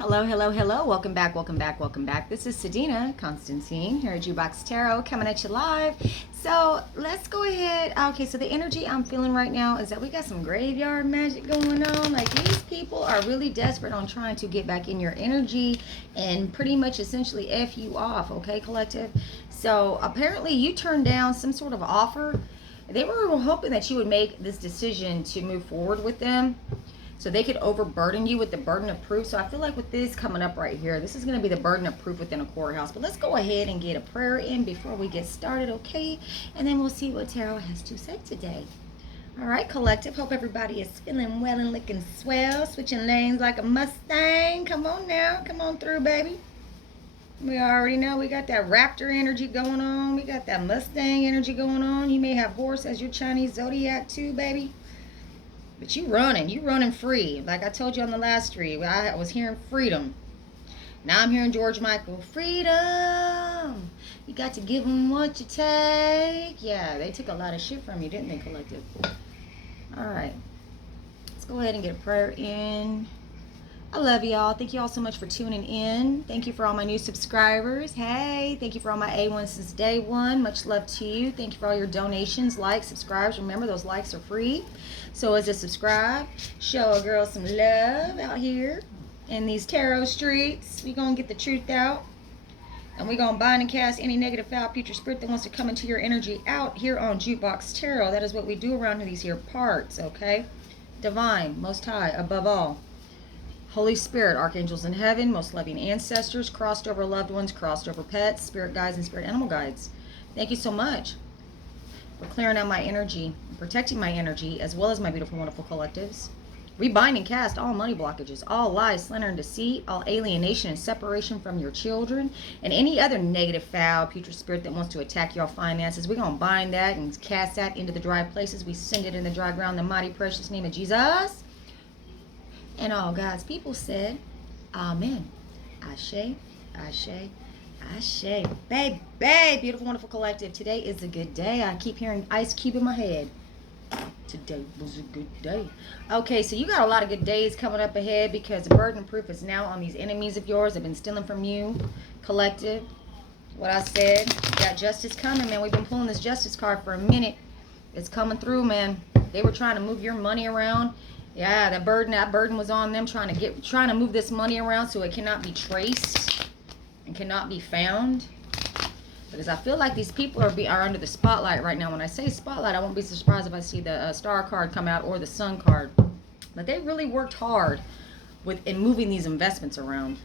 Hello, hello, hello. Welcome back, welcome back, welcome back. This is Sadina Constantine here at Jukebox Tarot coming at you live. So let's go ahead. Okay, so the energy I'm feeling right now is that we got some graveyard magic going on. Like these people are really desperate on trying to get back in your energy and pretty much essentially F you off, okay, collective? So apparently you turned down some sort of offer. They were hoping that you would make this decision to move forward with them, so they could overburden you with the burden of proof. So I feel like with this coming up right here, this is going to be the burden of proof within a courthouse. But let's go ahead and get a prayer in before we get started, okay? And then we'll see what Tarot has to say today. All right, collective. Hope everybody is feeling well and looking swell. Switching lanes like a Mustang. Come on now. Come on through, baby. We already know we got that Raptor energy going on. We got that Mustang energy going on. You may have horse as your Chinese zodiac too, baby. But you running free. Like I told you on the last stream, I was hearing freedom. Now I'm hearing George Michael, freedom. You got to give them what you take. Yeah, they took a lot of shit from you, didn't they, collective? All right. Let's go ahead and get a prayer in. I love y'all. Thank you all so much for tuning in. Thank you for all my new subscribers. Hey, thank you for all my A1 since day one. Much love to you. Thank you for all your donations, likes, subscribes. Remember, those likes are free. So as a subscribe, show a girl some love out here in these tarot streets. We're going to get the truth out. And we're going to bind and cast any negative, foul, future spirit that wants to come into your energy out here on Jukebox Tarot. That is what we do around these here parts, okay? Divine, Most High, above all. Holy Spirit, archangels in heaven, most loving ancestors, crossed over loved ones, crossed over pets, spirit guides, and spirit animal guides. Thank you so much for clearing out my energy, protecting my energy, as well as my beautiful, wonderful collectives. We bind and cast all money blockages, all lies, slander, and deceit, all alienation and separation from your children, and any other negative, foul, putrid spirit that wants to attack your finances. We're going to bind that and cast that into the dry places. We send it in the dry ground in the mighty, precious name of Jesus. And all God's people said, Amen. Ashe, Ashe, Ashe. Baby, beautiful, wonderful collective. Today is a good day. I keep hearing Ice Cube in my head. Today was a good day. Okay, so you got a lot of good days coming up ahead because the burden proof is now on these enemies of yours that have been stealing from you, collective. What I said, you got justice coming, man. We've been pulling this justice card for a minute. It's coming through, man. They were trying to move your money around. Yeah, that burden was on them trying to move this money around so it cannot be traced and cannot be found. Because I feel like these people are under the spotlight right now. When I say spotlight, I won't be surprised if I see the star card come out or the sun card. But they really worked hard in moving these investments around.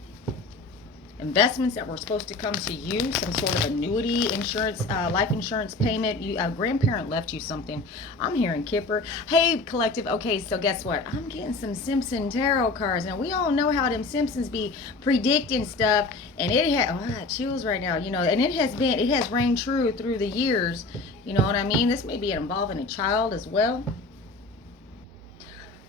Investments that were supposed to come to you, some sort of annuity, insurance, life insurance payment. A grandparent left you something. I'm hearing Kipper. Hey, collective. Okay, so guess what? I'm getting some Simpson tarot cards. Now, we all know how them Simpsons be predicting stuff. And it had, I got chills right now, you know. And it has reigned true through the years. You know what I mean? This may be involving a child as well.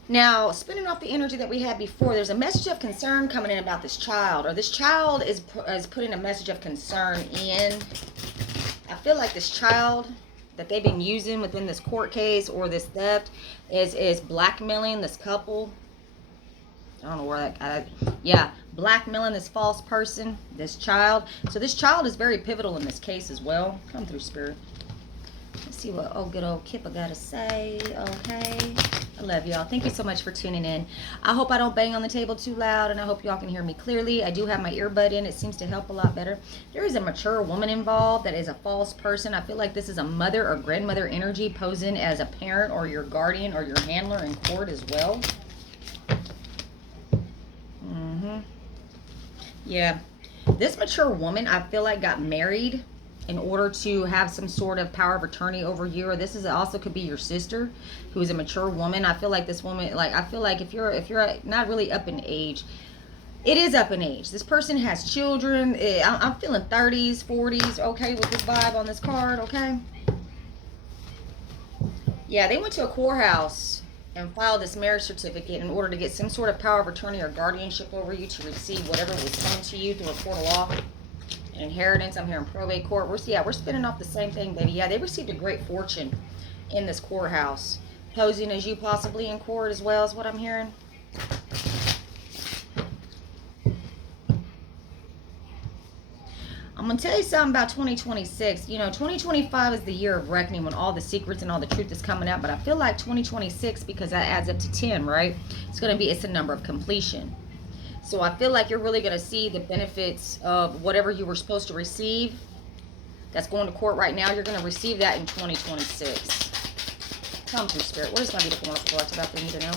Now, spinning off the energy that we had before, there's a message of concern coming in about this child, or this child is putting a message of concern in. I feel like this child that they've been using within this court case or this theft is blackmailing this couple. I don't know where yeah, blackmailing this false person, this child. So this child is very pivotal in this case as well. Come through, Spirit. Let's see what good old Kippa got to say. Okay. I love y'all. Thank you so much for tuning in. I hope I don't bang on the table too loud, and I hope y'all can hear me clearly. I do have my earbud in. It seems to help a lot better. There is a mature woman involved that is a false person. I feel like this is a mother or grandmother energy posing as a parent or your guardian or your handler in court as well. Yeah. This mature woman, I feel like, got married in order to have some sort of power of attorney over you, or this is also could be your sister who is a mature woman. I feel like this woman, like, I feel like if you're not really up in age, it is up in age. This person has children. I'm feeling 30s, 40s, okay, with this vibe on this card, okay? Yeah, they went to a courthouse and filed this marriage certificate in order to get some sort of power of attorney or guardianship over you to receive whatever was coming to you through a court of law. Inheritance, I'm hearing probate court. We're spinning off the same thing, baby. Yeah, they received a great fortune in this courthouse, posing as you possibly in court as well, is what I'm hearing. going to tell you something about 2026. You know, 2025 is the year of reckoning when all the secrets and all the truth is coming out. But I feel like 2026, because that adds up to 10, right? It's a number of completion. So I feel like you're really going to see the benefits of whatever you were supposed to receive that's going to court right now. You're going to receive that in 2026. Come through, Spirit. What is my beautiful, wonderful collective out there need to know?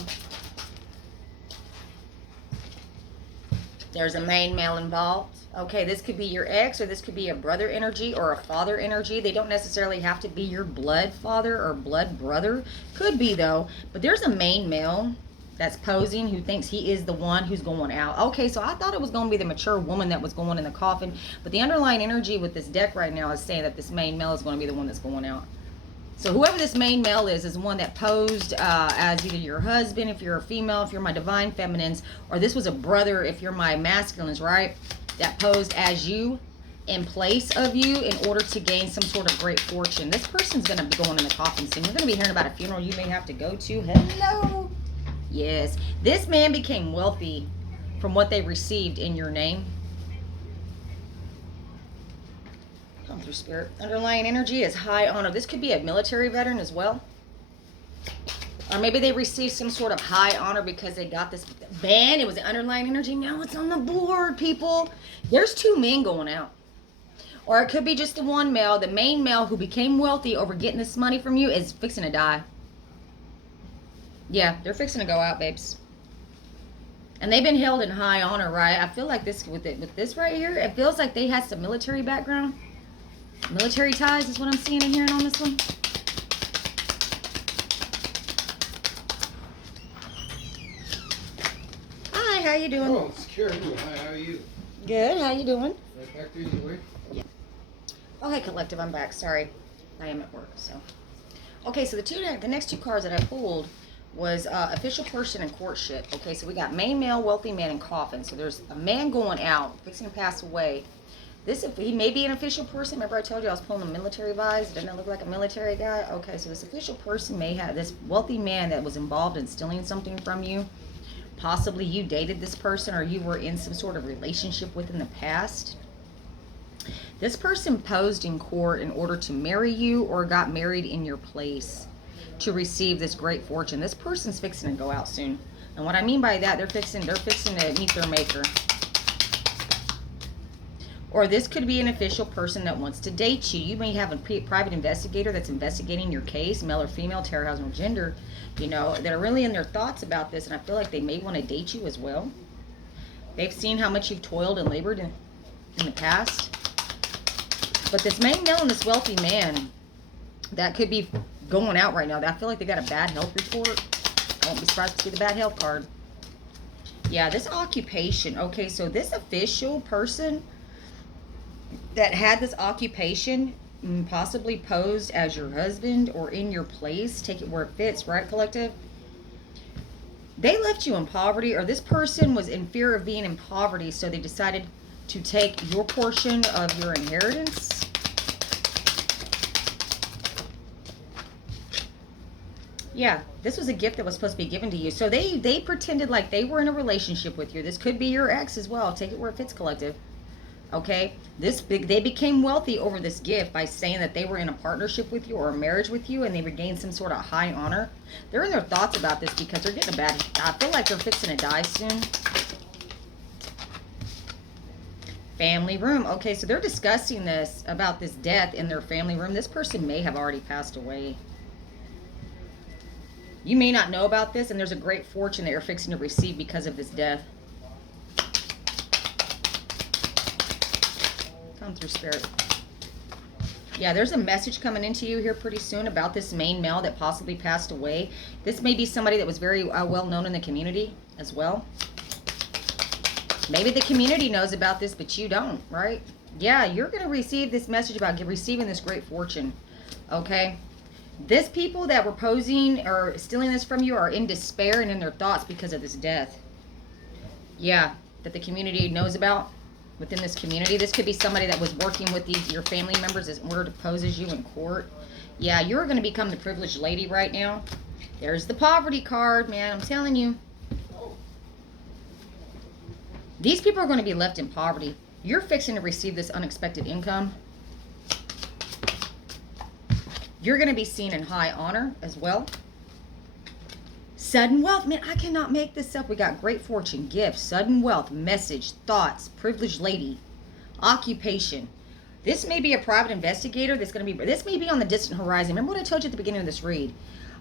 There's a main male involved. Okay, this could be your ex, or this could be a brother energy or a father energy. They don't necessarily have to be your blood father or blood brother. Could be, though. But there's a main male that's posing who thinks he is the one who's going out. Okay, so I thought it was going to be the mature woman that was going in the coffin. But the underlying energy with this deck right now is saying that this main male is going to be the one that's going out. So whoever this main male is one that posed as either your husband, if you're a female, if you're my divine feminines, or this was a brother, if you're my masculines, right? That posed as you in place of you in order to gain some sort of great fortune. This person's going to be going in the coffin soon. You're going to be hearing about a funeral you may have to go to. Hello. Yes. This man became wealthy from what they received in your name. Come through, Spirit. Underlying energy is high honor. This could be a military veteran as well. Or maybe they received some sort of high honor because they got this band. It was an underlying energy. Now it's on the board, people. There's two men going out. Or it could be just the one male. The main male who became wealthy over getting this money from you is fixing to die. Yeah, they're fixing to go out, babes. And they've been held in high honor, right? I feel like this with this right here, it feels like they had some military background. Military ties is what I'm seeing and hearing on this one. Hi, how you doing? Oh, it's Karen. Hi, how are you? Good, how you doing? Right back there, you way? Yeah. Okay, collective, I'm back. Sorry, I am at work, so. Okay, so the next two cards that I pulled was official person and courtship. Okay, so we got main male, wealthy man, and coffin. So there's a man going out, fixing to pass away. He may be an official person. Remember I told you I was pulling the military vibes? Doesn't it look like a military guy? Okay, so this official person may have this wealthy man that was involved in stealing something from you. Possibly you dated this person or you were in some sort of relationship with in the past. This person posed in court in order to marry you or got married in your place to receive this great fortune. This person's fixing to go out soon. And what I mean by that, they're fixing to meet their maker. Or this could be an official person that wants to date you. You may have a private investigator that's investigating your case, male or female, tarot house or gender, you know, that are really in their thoughts about this. And I feel like they may want to date you as well. They've seen how much you've toiled and labored in the past. But this main male and this wealthy man, that could be going out right now. I feel like they got a bad health report. I won't be surprised to see the bad health card. Yeah, this occupation. Okay, so this official person that had this occupation possibly posed as your husband or in your place. Take it where it fits, right, collective? They left you in poverty, or this person was in fear of being in poverty, so they decided to take your portion of your inheritance. Yeah, this was a gift that was supposed to be given to you. So they pretended like they were in a relationship with you. This could be your ex as well. Take it where it fits, collective. Okay, they became wealthy over this gift by saying that they were in a partnership with you or a marriage with you, and they regained some sort of high honor. They're in their thoughts about this because they're getting a bad. I feel like they're fixing to die soon. Family room. Okay, so they're discussing this about this death in their family room. This person may have already passed away. You may not know about this, and there's a great fortune that you're fixing to receive because of this death. Come through, Spirit. Yeah, there's a message coming into you here pretty soon about this main male that possibly passed away. This may be somebody that was very well known in the community as well. Maybe the community knows about this, but you don't, right? Yeah, you're going to receive this message about receiving this great fortune, okay? This people that were posing or stealing this from you are in despair and in their thoughts because of this death. Yeah, that the community knows about. Within this community, this could be somebody that was working with your family members in order to pose as you in court. Yeah, you're going to become the privileged lady right now. There's the poverty card, man. I'm telling you. These people are going to be left in poverty. You're fixing to receive this unexpected income. You're going to be seen in high honor as well. Sudden wealth. Man, I cannot make this up. We got great fortune, gifts, sudden wealth, message, thoughts, privileged lady, occupation. This may be a private investigator that's going to be, this may be on the distant horizon. Remember what I told you at the beginning of this read?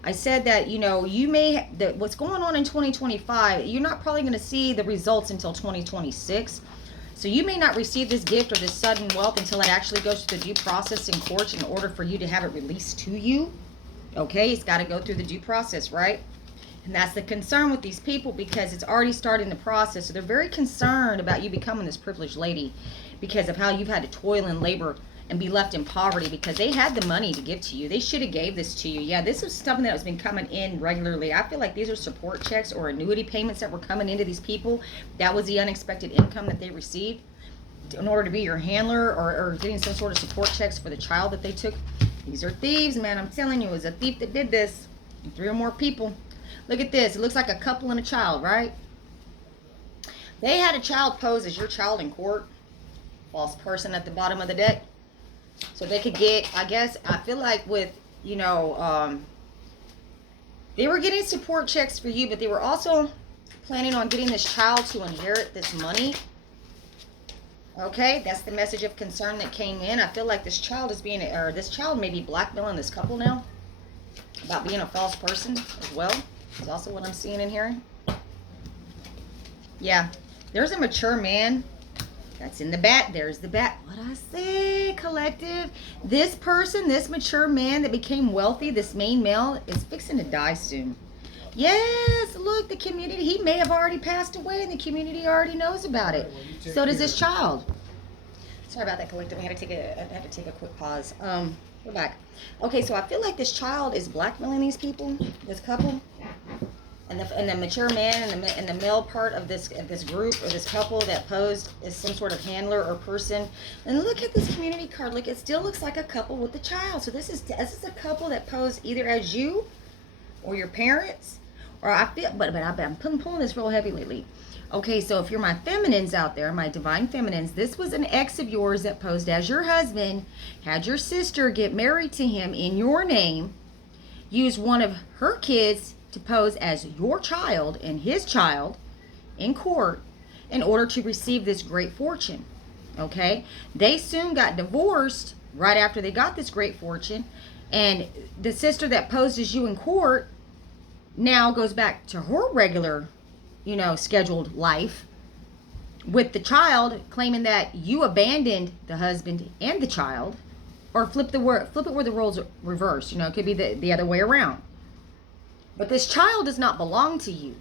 I said that, you know, you may, that what's going on in 2025, you're not probably going to see the results until 2026. So you may not receive this gift or this sudden wealth until it actually goes through the due process in court in order for you to have it released to you. Okay, it's got to go through the due process, right? And that's the concern with these people, because it's already starting the process. So they're very concerned about you becoming this privileged lady because of how you've had to toil and labor and be left in poverty, because they had the money to give to you. They should have gave this to you. Yeah, this is something that has been coming in regularly. I feel like these are support checks or annuity payments that were coming into these people. That was the unexpected income that they received in order to be your handler, or getting some sort of support checks for the child that they took. These are thieves, man. I'm telling you, it was a thief that did this. 3 or more people. Look at this. It looks like a couple and a child, right? They had a child pose as your child in court. False person at the bottom of the deck. So they could get, I guess, I feel like with, you know, they were getting support checks for you, but they were also planning on getting this child to inherit this money. Okay, that's the message of concern that came in. I feel like this child is being, or this child may be blackmailing this couple now about being a false person as well. Is also what I'm seeing and hearing. Yeah, there's a mature man. That's in the back. There's the back. What I say, collective? This person, this mature man that became wealthy, this main male, is fixing to die soon. Yes, look, the community, he may have already passed away and the community already knows about it. So does this child. Sorry about that, collective. I had to take a quick pause. We're back. Okay, so I feel like this child is blackmailing these people, this couple. And the mature man and the male part of this group or this couple that posed as some sort of handler or person. And look at this community card. Look, it still looks like a couple with the child. So this is a couple that posed either as you or your parents, or I feel, but I'm pulling this real heavy lately. Okay, so if you're my feminines out there, my divine feminines, this was an ex of yours that posed as your husband, had your sister get married to him in your name, used one of her kids to pose as your child and his child in court in order to receive this great fortune. Okay, they soon got divorced right after they got this great fortune, and the sister that posed as you in court now goes back to her regular, you know, scheduled life with the child, claiming that you abandoned the husband and the child, or flip it where the roles are reversed. You know, it could be the other way around. But this child does not belong to you,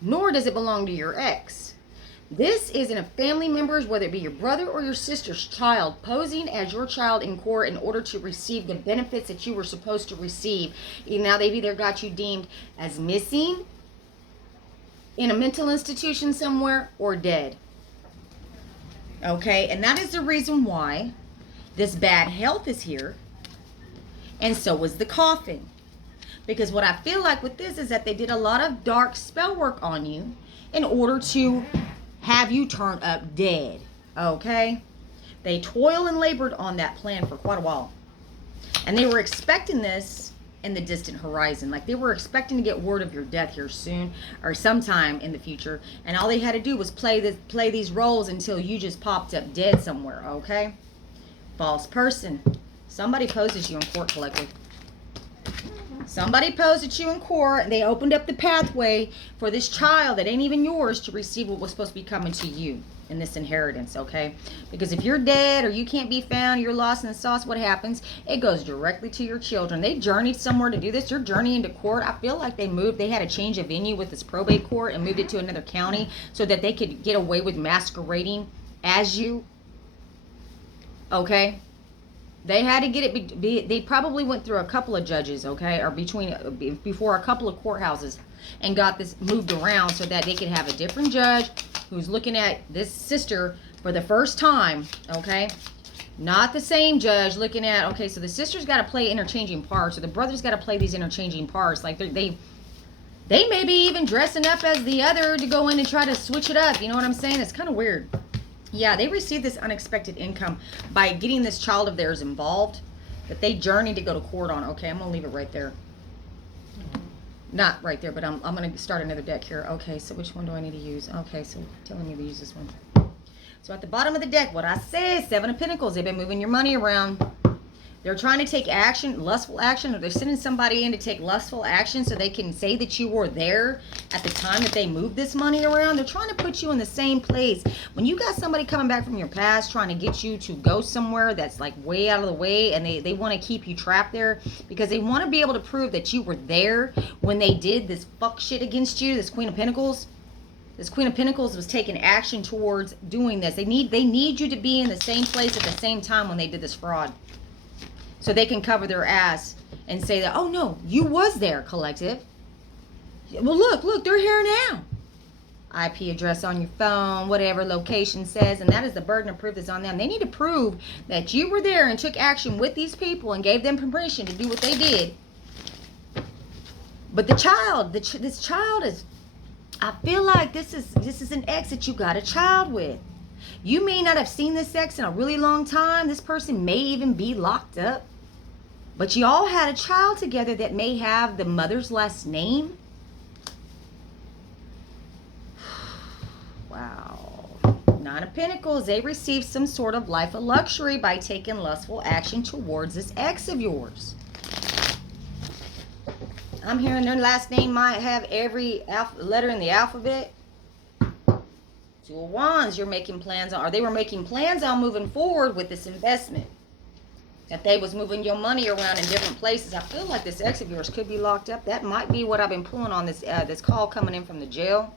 nor does it belong to your ex. This is in a family member's, whether it be your brother or your sister's child, posing as your child in court in order to receive the benefits that you were supposed to receive. Now they've either got you deemed as missing in a mental institution somewhere or dead. Okay, and that is the reason why this bad health is here, and so is the coughing. Because what I feel like with this is that they did a lot of dark spell work on you in order to have you turn up dead. Okay? They toiled and labored on that plan for quite a while. And they were expecting this in the distant horizon. Like they were expecting to get word of your death here soon or sometime in the future. And all they had to do was play these roles until you just popped up dead somewhere. Okay? False person. Somebody poses you in court, collective. Somebody posed at you in court, and they opened up the pathway for this child that ain't even yours to receive what was supposed to be coming to you in this inheritance, okay? Because if you're dead or you can't be found, you're lost in the sauce, what happens? It goes directly to your children. They journeyed somewhere to do this. They're journeying to court. I feel like they had a change of venue with this probate court and moved it to another county so that they could get away with masquerading as you, okay? They had to get it. They probably went through a couple of judges, okay, or before a couple of courthouses, and got this moved around so that they could have a different judge who's looking at this sister for the first time, okay? Not the same judge looking at, okay, so the sister's got to play interchanging parts, or the brother's got to play these interchanging parts. Like they may be even dressing up as the other to go in and try to switch it up. You know what I'm saying? It's kind of weird. Yeah, they received this unexpected income by getting this child of theirs involved that they journeyed to go to court on. Okay, I'm going to leave it right there. Not right there, but I'm going to start another deck here. Okay, so which one do I need to use? Okay, so telling me to use this one. So at the bottom of the deck, what I say, Seven of Pentacles. They've been moving your money around. They're trying to take action, lustful action, or they're sending somebody in to take lustful action so they can say that you were there at the time that they moved this money around. They're trying to put you in the same place. When you got somebody coming back from your past trying to get you to go somewhere that's like way out of the way, and they want to keep you trapped there because they want to be able to prove that you were there when they did this fuck shit against you, this Queen of Pentacles. This Queen of Pentacles was taking action towards doing this. They need you to be in the same place at the same time when they did this fraud. So they can cover their ass and say that, oh no, you was there, collective. Well, look, they're here now. IP address on your phone, whatever location says, and that is the burden of proof that's on them. They need to prove that you were there and took action with these people and gave them permission to do what they did. But the child, this child is, I feel like this is an ex that you got a child with. You may not have seen this ex in a really long time. This person may even be locked up. But you all had a child together that may have the mother's last name. Wow. Nine of Pentacles. They received some sort of life of luxury by taking lustful action towards this ex of yours. I'm hearing their last name might have every letter in the alphabet. Two of Wands, you're making plans on, or they were making plans on moving forward with this investment. That they was moving your money around in different places. I feel like this ex of yours could be locked up. That might be what I've been pulling on this this call coming in from the jail.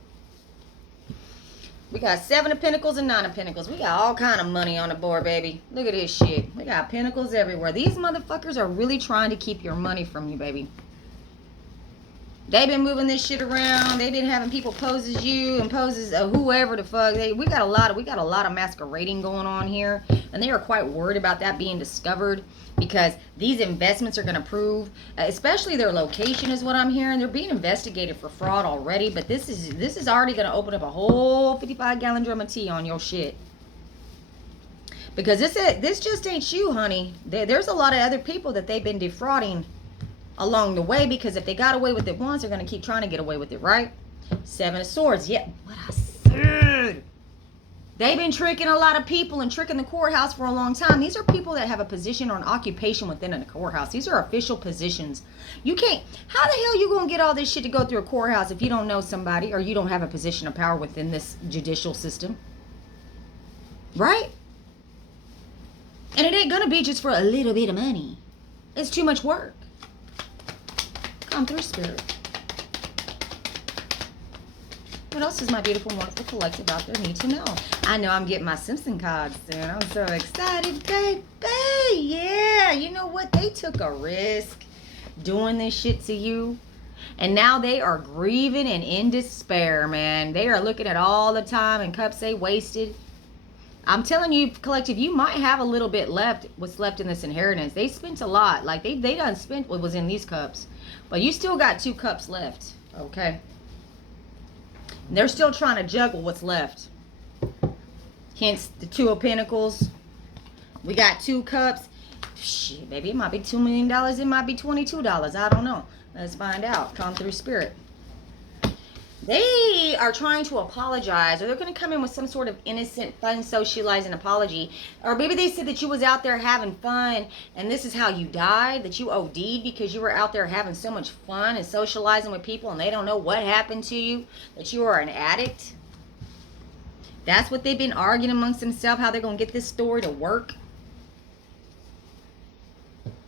We got Seven of Pentacles and Nine of Pentacles. We got all kind of money on the board, baby. Look at this shit. We got pentacles everywhere. These motherfuckers are really trying to keep your money from you, baby. They've been moving this shit around. They've been having people pose as you and poses whoever the fuck. We got a lot of masquerading going on here, and they are quite worried about that being discovered because these investments are going to prove, especially their location is what I'm hearing. They're being investigated for fraud already, but this is already going to open up a whole 55-gallon drum of tea on your shit. Because this just ain't you, honey. There's a lot of other people that they've been defrauding along the way, because if they got away with it once, they're going to keep trying to get away with it, right? Seven of Swords. Yeah, what I said. They've been tricking a lot of people and tricking the courthouse for a long time. These are people that have a position or an occupation within a courthouse. These are official positions. You can't, how the hell you going to get all this shit to go through a courthouse if you don't know somebody or you don't have a position of power within this judicial system? Right? And it ain't going to be just for a little bit of money. It's too much work. Come through, Spirit. What else is my beautiful, wonderful collective out there need to know? I know I'm getting my Simpson cards soon. I'm so excited, baby. Yeah, you know what? They took a risk doing this shit to you. And now they are grieving and in despair, man. They are looking at all the time and cups they wasted. I'm telling you, collective, you might have a little bit left, what's left in this inheritance. They spent a lot. Like, they done spent what was in these cups. But you still got 2 cups left, okay? And they're still trying to juggle what's left. Hence, the Two of Pentacles. We got 2 cups. Shit, baby, it might be $2 million. It might be $22. I don't know. Let's find out. Come through, Spirit. They are trying to apologize, or they're going to come in with some sort of innocent, fun, socializing apology. Or maybe they said that you was out there having fun, and this is how you died, that you OD'd because you were out there having so much fun and socializing with people, and they don't know what happened to you, that you are an addict. That's what they've been arguing amongst themselves, how they're going to get this story to work.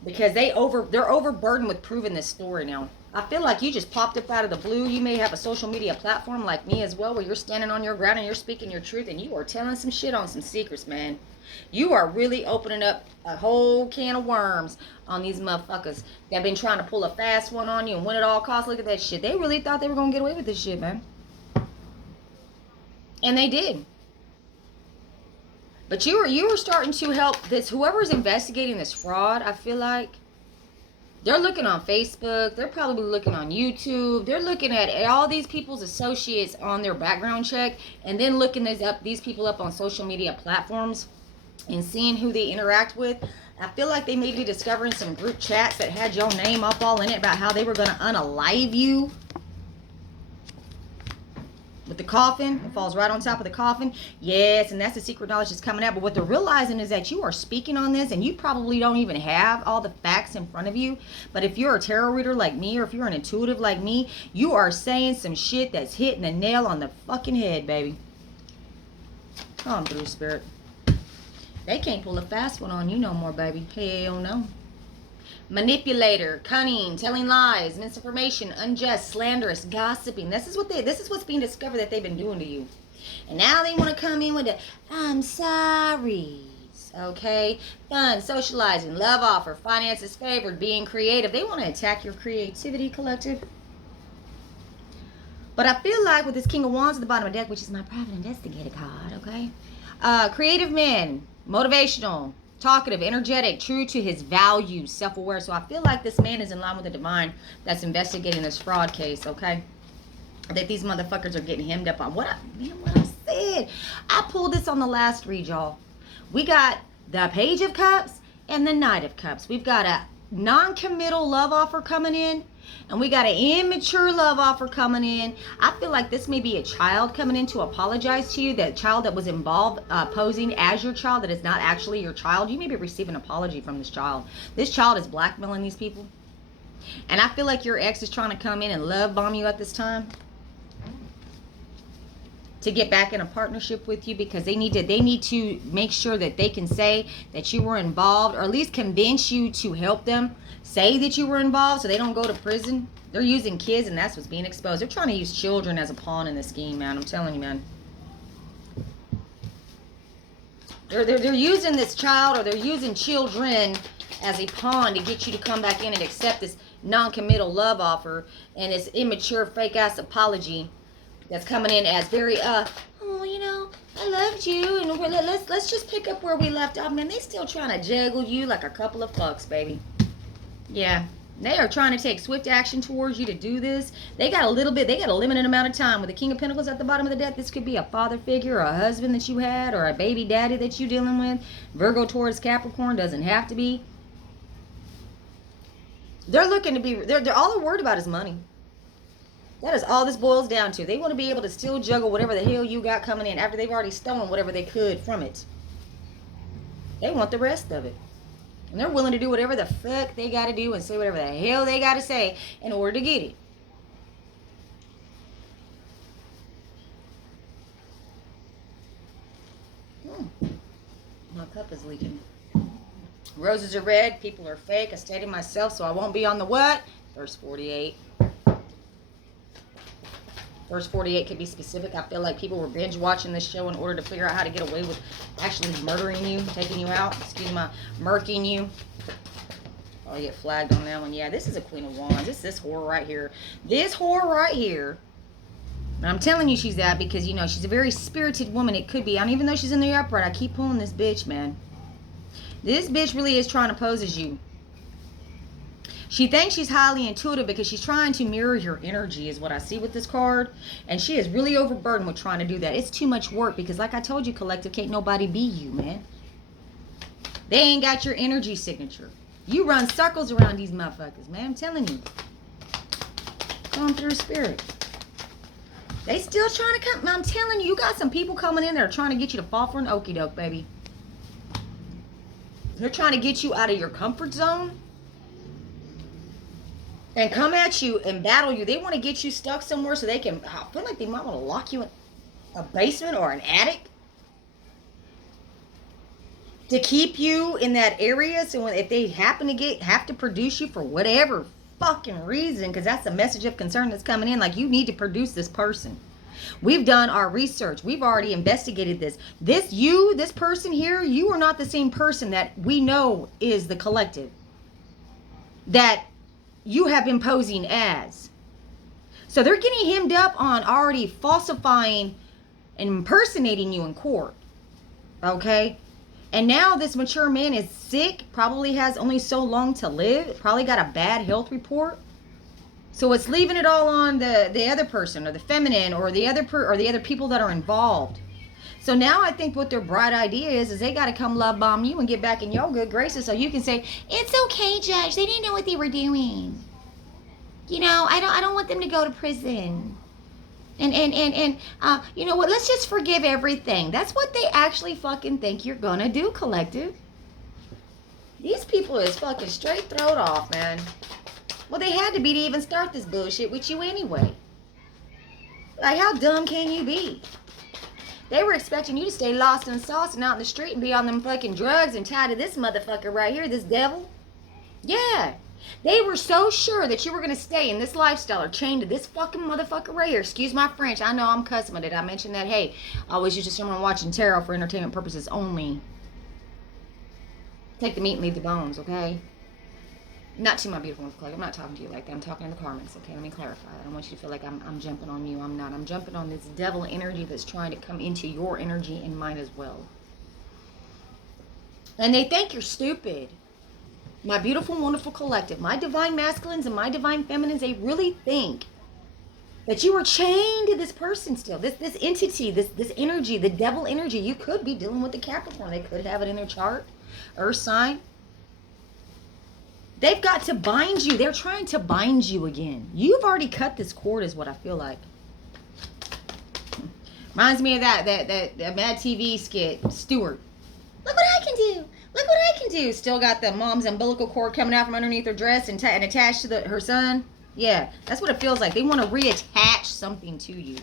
Because they're overburdened with proving this story now. I feel like you just popped up out of the blue. You may have a social media platform like me as well, where you're standing on your ground and you're speaking your truth, and you are telling some shit on some secrets, man. You are really opening up a whole can of worms on these motherfuckers that have been trying to pull a fast one on you and win at all costs. Look at that shit. They really thought they were going to get away with this shit, man. And they did. But you were starting to help this, whoever's investigating this fraud, I feel like, They're looking on Facebook. They're probably looking on YouTube. They're looking at all these people's associates on their background check, and then looking these people up on social media platforms and seeing who they interact with. I feel like they may be discovering some group chats that had your name up all in it about how they were going to unalive you. With the coffin, it falls right on top of the coffin. Yes, and that's the secret knowledge that's coming out. But what they're realizing is that you are speaking on this, and you probably don't even have all the facts in front of you. But if you're a tarot reader like me, or if you're an intuitive like me, you are saying some shit that's hitting the nail on the fucking head, baby. Come through, Spirit. They can't pull a fast one on you no more, baby. Hell no. Manipulator, cunning, telling lies, misinformation, unjust, slanderous, gossiping. This is what's being discovered that they've been doing to you. And now they want to come in with the I'm sorry. Okay? Fun, socializing, love offer, finances favored, being creative. They want to attack your creativity, collective. But I feel like with this King of Wands at the bottom of the deck, which is my private investigator card, okay? Creative men, motivational, talkative, energetic, true to his values, self-aware. So I feel like this man is in line with the divine that's investigating this fraud case, okay? That these motherfuckers are getting hemmed up on. What I said. I pulled this on the last read, y'all. We got the Page of Cups and the Knight of Cups. We've got a non-committal love offer coming in, and we got an immature love offer coming in. I feel like this may be a child coming in to apologize to you. That child that was involved posing as your child that is not actually your child. You may be receiving an apology from this child. This child is blackmailing these people. And I feel like your ex is trying to come in and love bomb you at this time. To get back in a partnership with you, because they need to make sure that they can say that you were involved, or at least convince you to help them say that you were involved so they don't go to prison. They're using kids, and that's what's being exposed. They're trying to use children as a pawn in the scheme, man. I'm telling you, man. They're using this child, or they're using children as a pawn to get you to come back in and accept this non-committal love offer and this immature fake ass apology that's coming in as very oh, you know, I loved you, and let's just pick up where we left off. Man, they still trying to juggle you like a couple of fucks, baby. Yeah, they are trying to take swift action towards you to do this. They got a limited amount of time. With the King of Pentacles at the bottom of the deck, this could be a father figure, or a husband that you had, or a baby daddy that you're dealing with. Virgo, Taurus, Capricorn, doesn't have to be. They're looking to be, all they're worried about is money. That is all this boils down to. They want to be able to still juggle whatever the hell you got coming in after they've already stolen whatever they could from it. They want the rest of it. And they're willing to do whatever the fuck they got to do and say whatever the hell they got to say in order to get it. My cup is leaking. Roses are red. People are fake. I stated myself, so I won't be on the what? Verse 48. Verse 48 could be specific. I feel like people were binge watching this show in order to figure out how to get away with actually murdering you, taking you out, excuse my, murking you. Oh, you get flagged on that one. Yeah, this is a Queen of Wands. This whore right here. This whore right here. And I'm telling you she's that because, you know, she's a very spirited woman. It could be. And even though she's in the upright, I keep pulling this bitch, man. This bitch really is trying to pose as you. She thinks she's highly intuitive because she's trying to mirror your energy is what I see with this card. And she is really overburdened with trying to do that. It's too much work because like I told you, collective, can't nobody be you, man. They ain't got your energy signature. You run circles around these motherfuckers, man. I'm telling you. Come through, spirit. They still trying to come. I'm telling you, you got some people coming in there trying to get you to fall for an okie doke, baby. They're trying to get you out of your comfort zone. And come at you and battle you. They want to get you stuck somewhere so they can, I feel like they might want to lock you in a basement or an attic. To keep you in that area. So if they happen to have to produce you for whatever fucking reason, because that's the message of concern that's coming in. Like, you need to produce this person. We've done our research. We've already investigated this. This person here, you are not the same person that we know is the collective. That you have been posing as. So they're getting hemmed up on already falsifying and impersonating you in court. Okay? And now this mature man is sick, probably has only so long to live, probably got a bad health report. So it's leaving it all on the other person or the feminine or the other people that are involved. So now I think what their bright idea is they got to come love bomb you and get back in your good graces so you can say, it's okay, Judge. They didn't know what they were doing. You know, I don't want them to go to prison. And you know what? Let's just forgive everything. That's what they actually fucking think you're gonna do, collective. These people is fucking straight throat off, man. Well, they had to be to even start this bullshit with you anyway. Like, how dumb can you be? They were expecting you to stay lost and sauce and out in the street and be on them fucking drugs and tied to this motherfucker right here, this devil. Yeah. They were so sure that you were going to stay in this lifestyle or chained to this fucking motherfucker right here. Excuse my French. I know I'm cussing, but did I mention that? Hey, I always use someone watching tarot for entertainment purposes only. Take the meat and leave the bones, okay? Not to my beautiful ones, I'm not talking to you like that. I'm talking to the karmics, okay? Let me clarify. I don't want you to feel like I'm jumping on you. I'm not. I'm jumping on this devil energy that's trying to come into your energy and mine as well. And they think you're stupid. My beautiful, wonderful collective, my divine masculines and my divine feminines, they really think that you are chained to this person still. This entity, this energy, the devil energy. You could be dealing with the Capricorn. They could have it in their chart. Earth sign. They've got to bind you. They're trying to bind you again. You've already cut this cord is what I feel like. Reminds me of that Mad TV skit, Stewart. Look what I can do. Look what I can do. Still got the mom's umbilical cord coming out from underneath her dress and attached to her son. Yeah, that's what it feels like. They want to reattach something to you.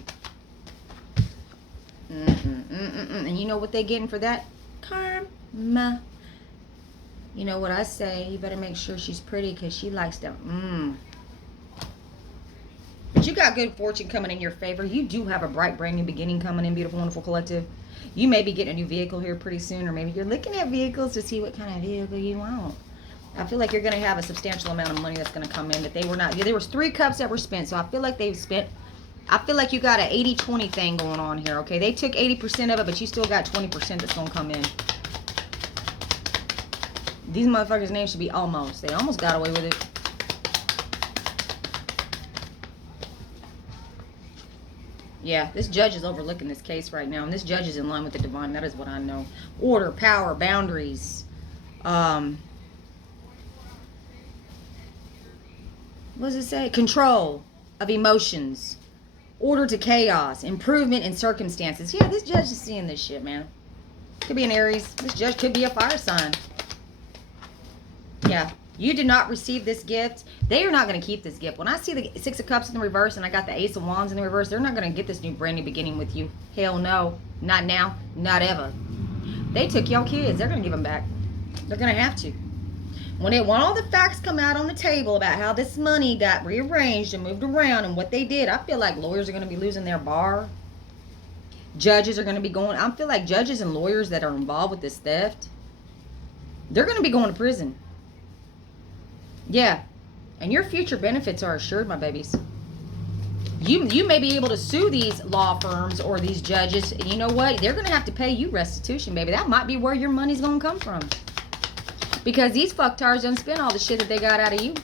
And you know what they're getting for that? Karma. You know what I say? You better make sure she's pretty because she likes them. But you got good fortune coming in your favor. You do have a bright, brand new beginning coming in, beautiful, wonderful collective. You may be getting a new vehicle here pretty soon, or maybe you're looking at vehicles to see what kind of vehicle you want. I feel like you're going to have a substantial amount of money that's going to come in that they were not. There was 3 cups that were spent, so I feel like they've spent. I feel like you got an 80-20 thing going on here, okay? They took 80% of it, but you still got 20% that's going to come in. These motherfuckers' names should be almost. They almost got away with it. Yeah, this judge is overlooking this case right now. And this judge is in line with the divine. That is what I know. Order, power, boundaries. What does it say? Control of emotions. Order to chaos. Improvement in circumstances. Yeah, this judge is seeing this shit, man. Could be an Aries. This judge could be a fire sign. Yeah. You did not receive this gift. They are not going to keep this gift. When I see the 6 of Cups in the reverse and I got the Ace of Wands in the reverse, they're not going to get this new brand new beginning with you. Hell no. Not now. Not ever. They took your kids. They're going to give them back. They're going to have to. When all the facts come out on the table about how this money got rearranged and moved around and what they did, I feel like lawyers are going to be losing their bar. Judges are going to be going. I feel like judges and lawyers that are involved with this theft, they're going to be going to prison. Yeah, and your future benefits are assured, my babies. You may be able to sue these law firms or these judges. And you know what? They're going to have to pay you restitution, baby. That might be where your money's going to come from. Because these fucktards done spent all the shit that they got out of you.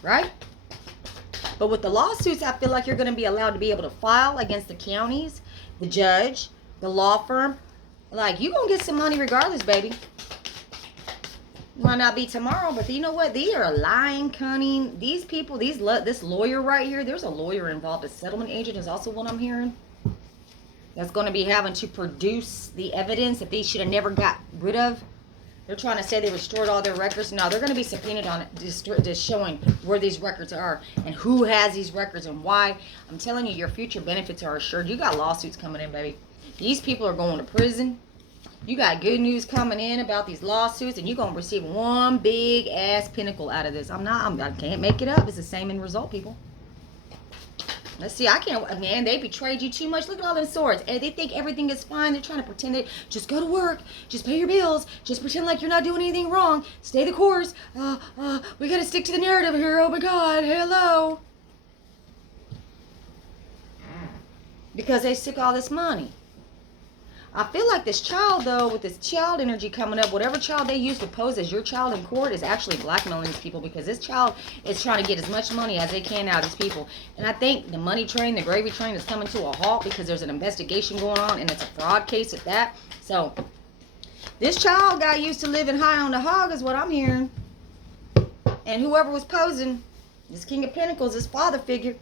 Right? But with the lawsuits, I feel like you're going to be allowed to be able to file against the counties, the judge, the law firm. Like, you going to get some money regardless, baby. Might not be tomorrow, but you know what? They are lying, cunning. These people, this lawyer right here, there's a lawyer involved. A settlement agent is also what I'm hearing. That's going to be having to produce the evidence that they should have never got rid of. They're trying to say they restored all their records. No, they're going to be subpoenaed on it, just showing where these records are and who has these records and why. I'm telling you, your future benefits are assured. You got lawsuits coming in, baby. These people are going to prison. You got good news coming in about these lawsuits, and you're going to receive one big ass pinnacle out of this. I can't make it up. It's the same end result, people. Let's see, man, they betrayed you too much. Look at all those swords. And they think everything is fine. They're trying to pretend it. Just go to work. Just pay your bills. Just pretend like you're not doing anything wrong. Stay the course. We got to stick to the narrative here. Oh my God. Hello. Because they took all this money. I feel like this child, though, with this child energy coming up, whatever child they use to pose as your child in court is actually blackmailing these people, because this child is trying to get as much money as they can out of these people. And I think the money train, the gravy train, is coming to a halt because there's an investigation going on, and it's a fraud case at that. So this child got used to living high on the hog is what I'm hearing. And whoever was posing, this King of Pentacles, this father figure,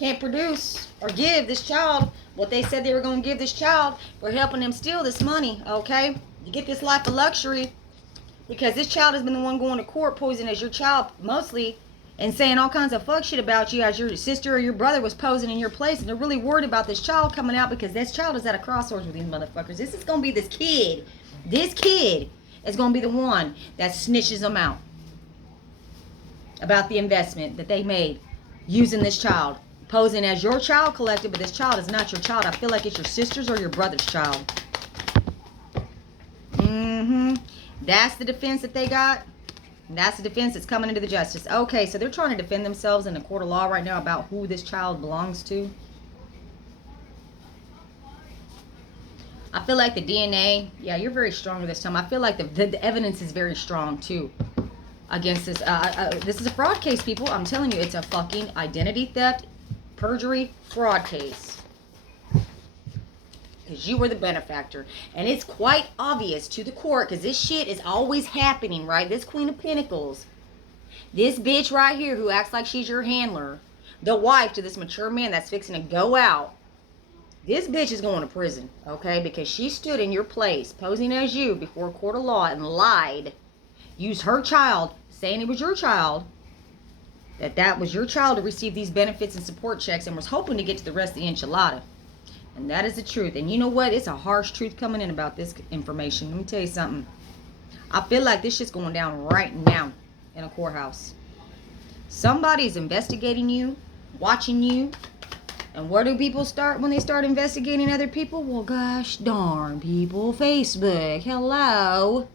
can't produce or give this child what they said they were going to give this child for helping them steal this money, okay? You get this life of luxury because this child has been the one going to court posing as your child mostly and saying all kinds of fuck shit about you as your sister or your brother was posing in your place, and they're really worried about this child coming out because this child is at a crossroads with these motherfuckers. This is going to be this kid. This kid is going to be the one that snitches them out about the investment that they made using this child, posing as your child collective, but this child is not your child. I feel like it's your sister's or your brother's child. That's the defense that they got. That's the defense that's coming into the justice. Okay, so they're trying to defend themselves in the court of law right now about who this child belongs to. I feel like the DNA, yeah, you're very stronger this time. I feel like the evidence is very strong too against this. This is a fraud case, people. I'm telling you, it's a fucking identity theft, perjury, fraud case. Because you were the benefactor. And it's quite obvious to the court, because this shit is always happening, right? This Queen of Pentacles, this bitch right here who acts like she's your handler, the wife to this mature man that's fixing to go out, this bitch is going to prison, okay? Because she stood in your place, posing as you before a court of law and lied. Used her child, saying it was your child, that was your child to receive these benefits and support checks, and was hoping to get to the rest of the enchilada. And that is the truth. And you know what? It's a harsh truth coming in about this information. Let me tell you something. I feel like this shit's going down right now in a courthouse. Somebody's investigating you, watching you. And where do people start when they start investigating other people? Well, gosh darn, people. Facebook. Hello.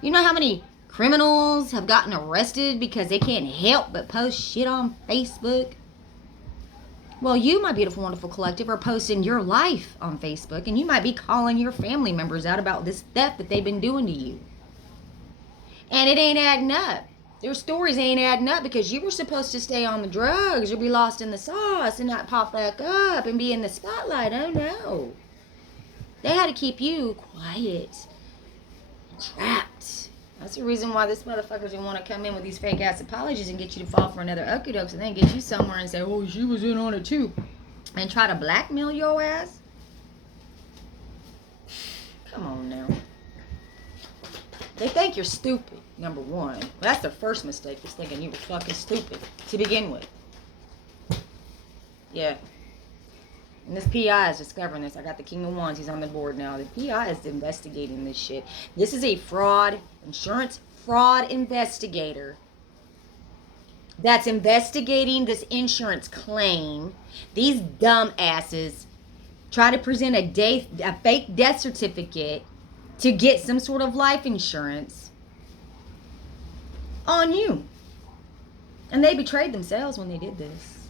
You know how many criminals have gotten arrested because they can't help but post shit on Facebook? Well, you, my beautiful, wonderful collective, are posting your life on Facebook, and you might be calling your family members out about this theft that they've been doing to you. And it ain't adding up. Their stories ain't adding up because you were supposed to stay on the drugs or be lost in the sauce and not pop back up and be in the spotlight. Oh, no. They had to keep you quiet, trapped. That's the reason why this motherfuckers want to come in with these fake ass apologies and get you to fall for another okie dokes and then get you somewhere and say, oh, she was in on it too. And try to blackmail your ass? Come on now. They think you're stupid, number one. Well, that's their first mistake, is thinking you were fucking stupid to begin with. Yeah. And this PI is discovering this. I got the King of Wands. He's on the board now. The PI is investigating this shit. This is a fraud, insurance fraud investigator that's investigating this insurance claim. These dumbasses try to present a fake death certificate to get some sort of life insurance on you. And they betrayed themselves when they did this.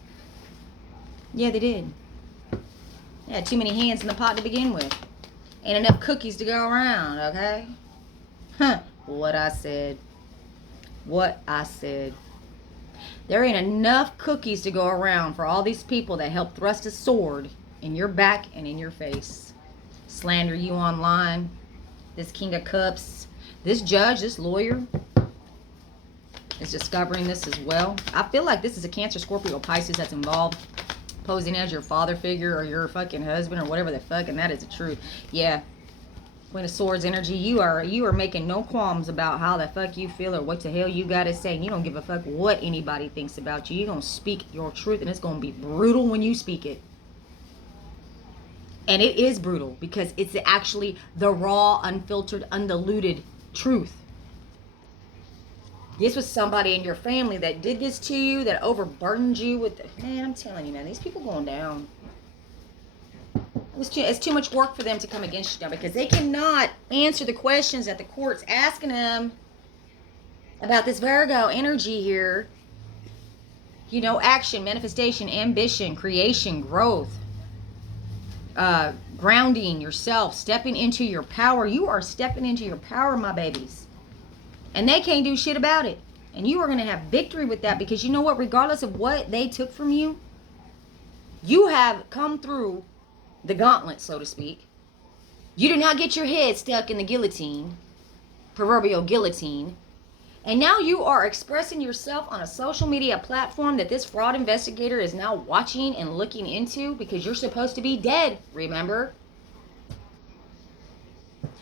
Yeah, they did. They had too many hands in the pot to begin with. Ain't enough cookies to go around, okay? Huh. What I said. What I said. There ain't enough cookies to go around for all these people that help thrust a sword in your back and in your face. Slander you online. This King of Cups. This judge, this lawyer is discovering this as well. I feel like this is a Cancer, Scorpio, Pisces that's involved. Posing as your father figure or your fucking husband or whatever the fuck, and that is the truth. Yeah. Queen of Swords energy, you are making no qualms about how the fuck you feel or what the hell you gotta say. And you don't give a fuck what anybody thinks about you. You're gonna speak your truth, and it's gonna be brutal when you speak it. And it is brutal because it's actually the raw, unfiltered, undiluted truth. This was somebody in your family that did this to you, that overburdened you with the... Man, I'm telling you, man, these people going down. It's too much work for them to come against you now because they cannot answer the questions that the court's asking them about this Virgo energy here. You know, action, manifestation, ambition, creation, growth, grounding yourself, stepping into your power. You are stepping into your power, my babies. And they can't do shit about it. And you are going to have victory with that, because you know what? Regardless of what they took from you, you have come through the gauntlet, so to speak. You did not get your head stuck in the guillotine, proverbial guillotine. And now you are expressing yourself on a social media platform that this fraud investigator is now watching and looking into, because you're supposed to be dead, remember?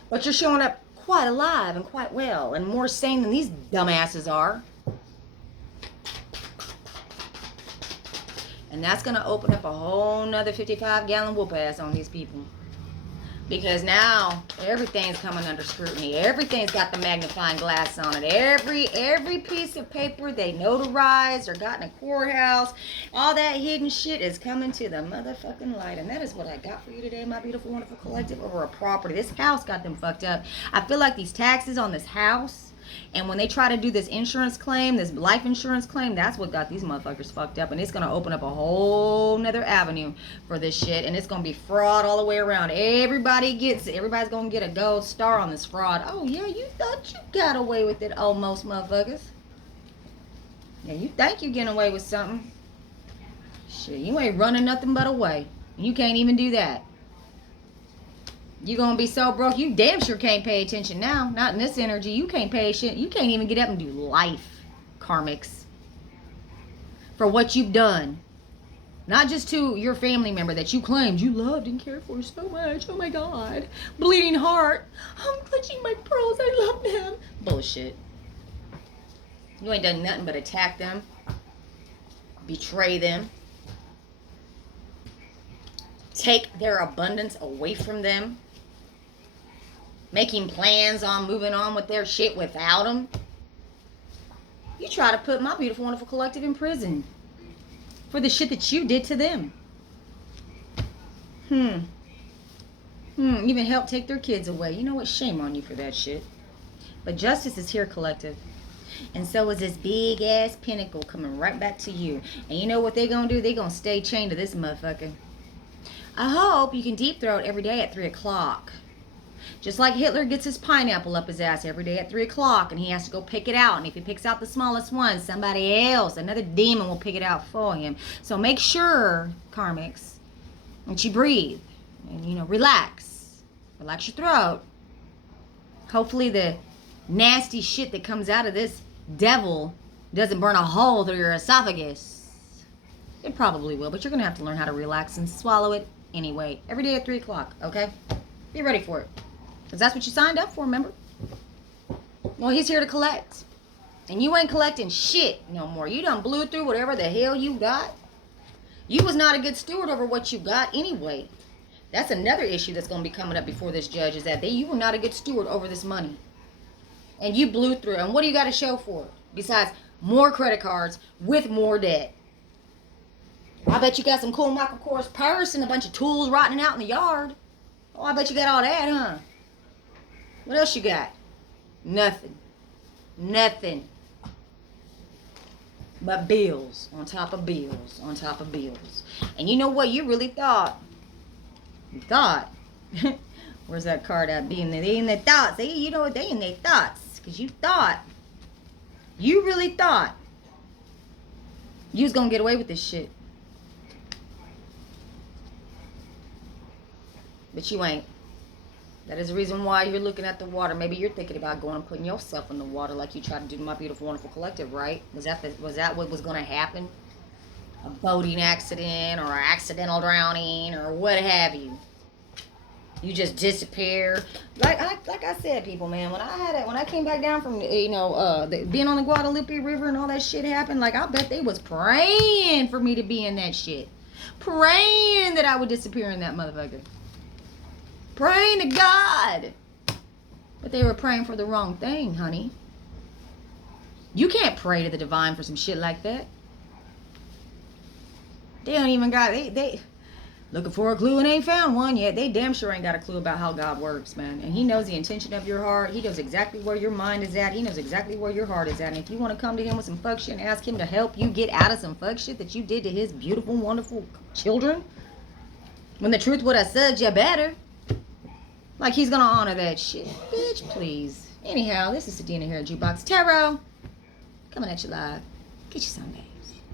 But you're showing up quite alive and quite well and more sane than these dumbasses are. And that's going to open up a whole nother 55-gallon whoop ass on these people. Because now everything's coming under scrutiny. Everything's got the magnifying glass on it. Every piece of paper they notarized or got in a courthouse, all that hidden shit is coming to the motherfucking light. And that is what I got for you today, my beautiful, wonderful collective, over a property. This house got them fucked up. I feel like these taxes on this house, and when they try to do this insurance claim, this life insurance claim, that's what got these motherfuckers fucked up. And it's going to open up a whole nother avenue for this shit. And it's going to be fraud all the way around. Everybody gets it. Everybody's going to get a gold star on this fraud. Oh, yeah, you thought you got away with it, almost, motherfuckers. Yeah, you think you're getting away with something. Shit, you ain't running nothing but away. You can't even do that. You gonna be so broke, you damn sure can't pay attention now. Not in this energy. You can't pay shit. You can't even get up and do life, karmics, for what you've done. Not just to your family member that you claimed you loved and cared for so much. Oh my God. Bleeding heart. I'm clutching my pearls. I love them. Bullshit. You ain't done nothing but attack them, betray them, take their abundance away from them, making plans on moving on with their shit without them. You try to put my beautiful, wonderful collective in prison for the shit that you did to them. Even help take their kids away. You know what? Shame on you for that shit. But justice is here, collective. And so is this big ass pinnacle coming right back to you. And you know what they gonna do? They gonna stay chained to this motherfucker. I hope you can deep throat every day at 3 o'clock. Just like Hitler gets his pineapple up his ass every day at 3 o'clock, and he has to go pick it out. And if he picks out the smallest one, somebody else, another demon, will pick it out for him. So make sure, karmics, that you breathe and, you know, relax. Relax your throat. Hopefully the nasty shit that comes out of this devil doesn't burn a hole through your esophagus. It probably will, but you're going to have to learn how to relax and swallow it anyway. Every day at 3 o'clock, okay? Be ready for it. Because that's what you signed up for, remember? Well, he's here to collect. And you ain't collecting shit no more. You done blew through whatever the hell you got. You was not a good steward over what you got anyway. That's another issue that's going to be coming up before this judge, is that you were not a good steward over this money. And you blew through. And what do you got to show for it? Besides more credit cards with more debt. I bet you got some cool Michael Kors purse and a bunch of tools rotting out in the yard. Oh, I bet you got all that, huh? What else you got? Nothing. Nothing. But bills on top of bills on top of bills. And you know what you really thought? You thought. Where's that card at? They in their thoughts. You know what? They in their thoughts. Because you thought. You really thought you was going to get away with this shit. But you ain't. That is the reason why you're looking at the water. Maybe you're thinking about going and putting yourself in the water like you tried to do to my beautiful, wonderful collective, right? Was that what was going to happen? A boating accident or an accidental drowning or what have you? You just disappear. Like I said, people, man. When I came back down from being on the Guadalupe River and all that shit happened, like I bet they was praying for me to be in that shit, praying that I would disappear in that motherfucker. Praying to God. But they were praying for the wrong thing, honey. You can't pray to the divine for some shit like that. They don't even got, they looking for a clue and ain't found one yet. They damn sure ain't got a clue about how God works, man. And he knows the intention of your heart. He knows exactly where your mind is at. He knows exactly where your heart is at. And if you want to come to him with some fuck shit and ask him to help you get out of some fuck shit that you did to his beautiful, wonderful children, When the truth would have said you better. Like he's gonna honor that shit. Bitch, please. Anyhow, this is Sedina here at Jukebox Tarot. Coming at you live. Get you someday.